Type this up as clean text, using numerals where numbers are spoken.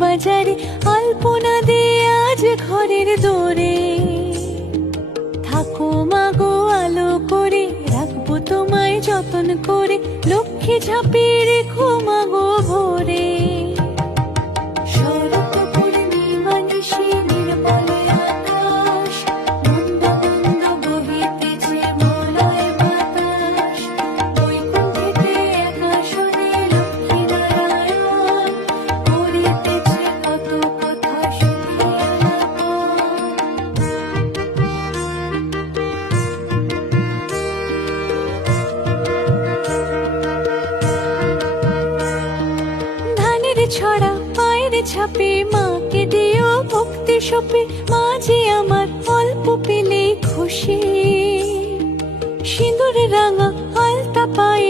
বাজারে আলপনা দিয়ে আজ ঘরের দোরে। থাকো মাগো আলো করে, রাখবো তোমায় যতন করে, লক্ষ্মী ঝাঁপিয়ে রেখো মাগো ভোরে। শরৎ পূর্ণিমা নিশি নির্মল আকাশ, মন্দ মন্দ বহিতেছে মলয় বাতাস। বৈকুণ্ঠেতে এক আসনে লক্ষ্মী নারায়ণ, করিতেছে কত কথা সুখী আলাপন। ধানের ছড়া পায়ের ছাপে মাকে দিও ভক্তি সপে, মাঝে আমার অল্প পেলে খুশি। সিঁদুর রাঙা আলতা পায়ে